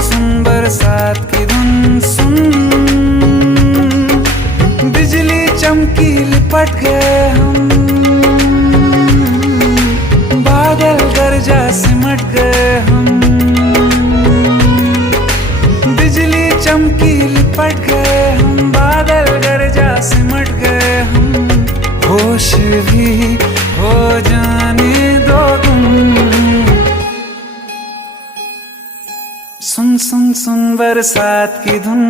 सुन बरसात की धुन सुन, बिजली चमकी लिपट गए हम, बादल गरजा सिमट गए हम, बिजली चमकी लिपट गए हम, बादल गरजा सिमट गए हम, होश भी हो जाने दो तुम। सुन सुन सुन बरसात की धुन।